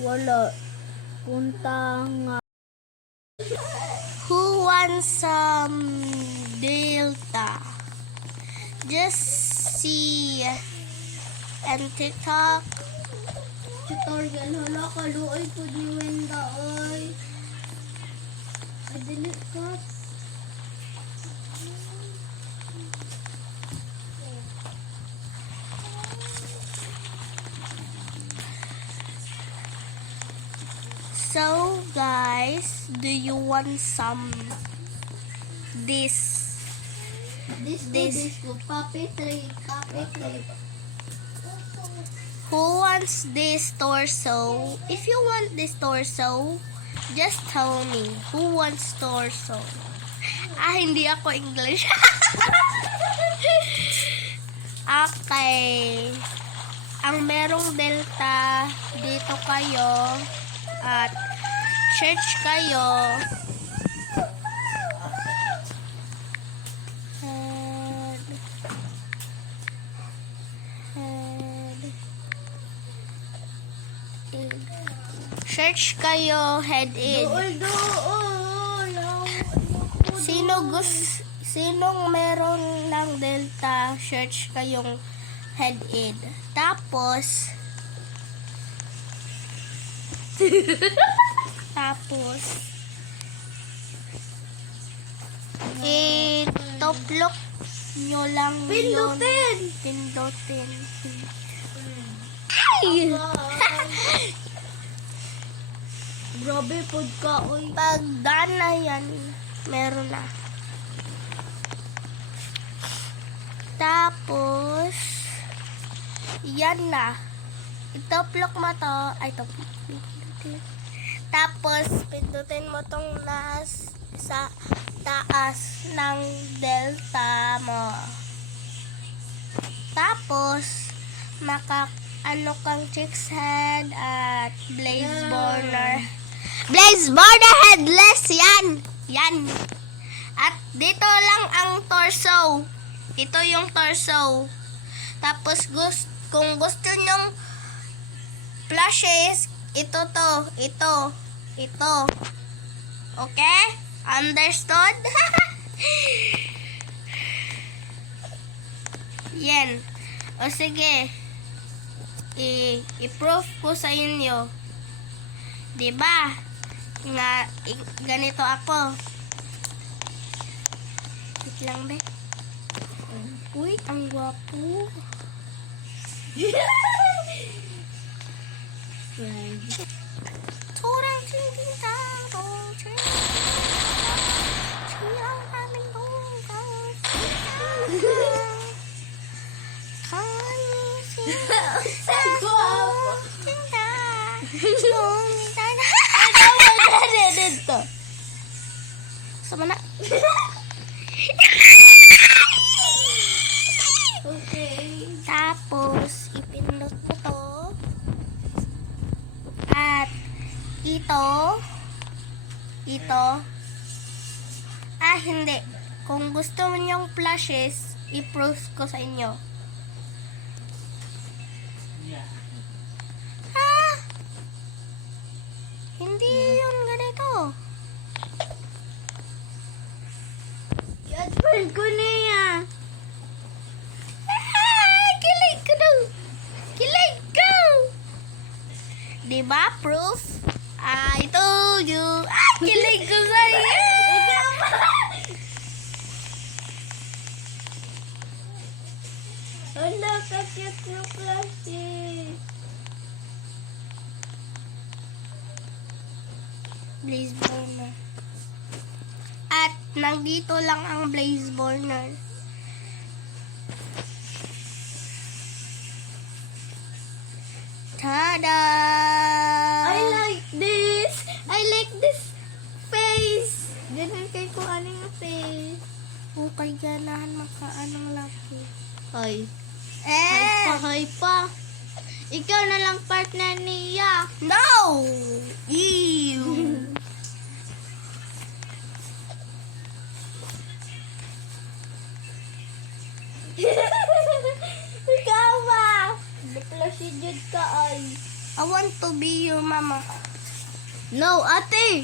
Wala. Punta nga. Who wants some Delta? Just see and TikTok. Tutorial. Hala, kaluoy po ni Wenda, oy. Delete ka. So guys, do you want some this? This. Papi trade. Who wants this torso? If you want this torso, just tell me. Who wants torso? Hindi ako English. Okay. Ang merong Delta, dito kayo. At church kayo. Search kayo, head in. Sinong meron ng Delta, search kayong head in. Tapos top lock nyo lang pindutin. Ay! Grabe, pod ka, oy. Pag done na yan, meron na. Tapos, yan na. I-top lock mo to. Ay, top lock. Tapos, pindutin mo tong sa taas ng Delta mo. Tapos, ano kang chicks head at blaze burner. Blaze burner headless, yan. At dito lang ang torso. Ito yung torso. Tapos kung gusto nyong flashes, ito. Okay? Understood? Yan. O sige. I-proof ko sa inyo. Diba? Ganito ako. Wait lang, be. Uy, ang gwapo. Turang tingting tarong siyang aming bungkang sama na. Okay. Tapos, ipindot ko to. At, ito. Hindi. Kung gusto mo nyong flashes, i-proof ko sa inyo. Hindi yun ganito. I-advert ko na yan. Kilig ko. Diba, proof? I told you. Kilig ko sa'yo. Wala, ka-cute yung plastic. Blaze burner. At nandito lang ang blaze burner. Tada! I like this face. Ganun kay kung ano yung face. Ukay ganahan makaanong laki. Ay. Hay pa. Ikaw na lang partner niya. No! Ew! Ikaw ba? Bakla si Jude ka ay. I want to be be your mama. No, ate!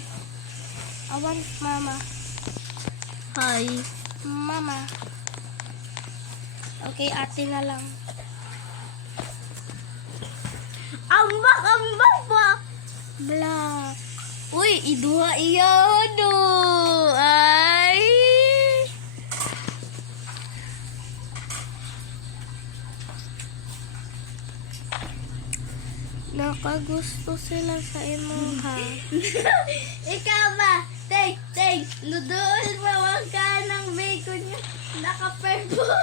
I want mama. Hi. Mama. Okay, ate na lang. Ambak ba? Black. Uy, iduha iya do. Ay. Nakagusto sila sa imo ha. Ikaw ba? Tay, nudool mawag ka ng bacon niya. Naka-purple.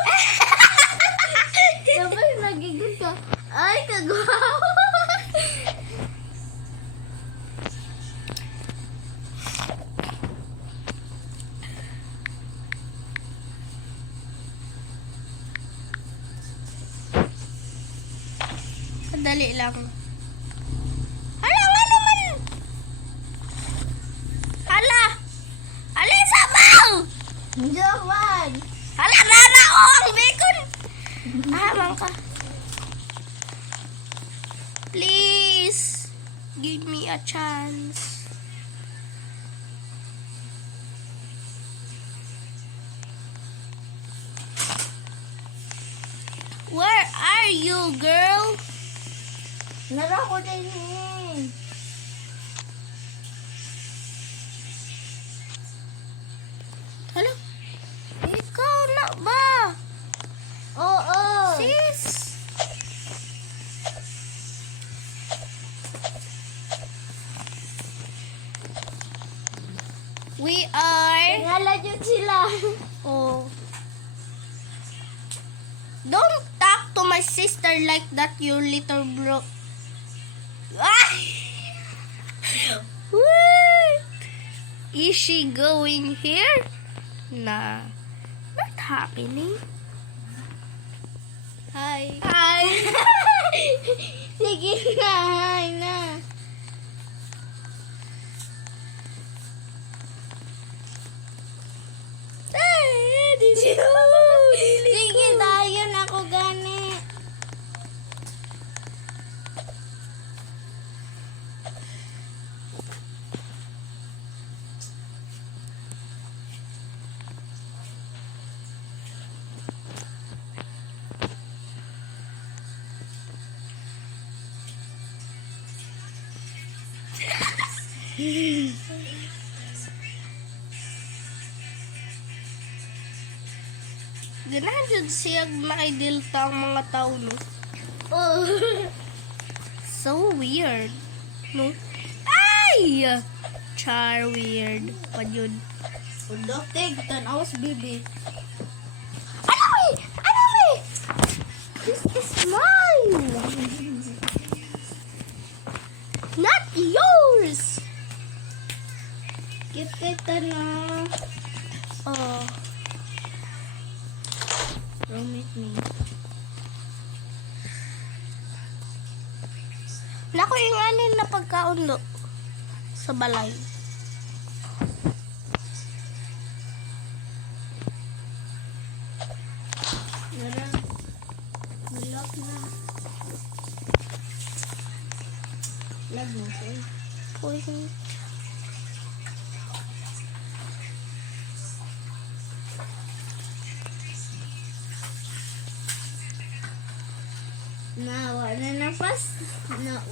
Tapos nagigil ka. Ay, kagwapo. Dali lang. Hala, ano man? Hala! Hala, sabaw! Jaman. Hala, nana ko ang bacon! Ahamang ka. Please, give me a chance. Where are you, girl? Nara ko din eh. Hala, ikaw na ba? Oo. Sis! We are... Tingala yun sila. Oh. Don't talk to my sister like that, you little bro. Ah! What? Is she going here? Nah, not happening. Hi. Hi. Sige na, hi na. Sige, dayon ako gani. Ganahan jud siya maidilta ang mga tao, no? Oh. So weird, no? Ay! Char weird. Pa yun. Udok, tig, tanawas bibi. Ano eh? Ano eh? This is mine! Not yours! Kita na. Oh. Promise me. Nako yung anin na pagkaundo sa balay. Nara. Malak na. Lag mo siya. Uy.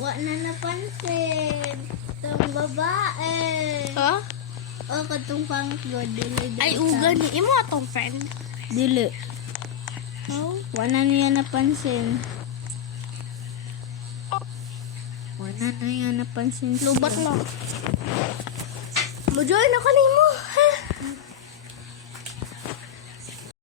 Wa na napansin. Itong babae. Ha? O, katong pangit go. Dili. Ay, uga ni. Imo atong friend. Dili. Oh. Wa na niya napansin. Wa na niya napansin. Lubat na. Mo-join ako nimo. Ha?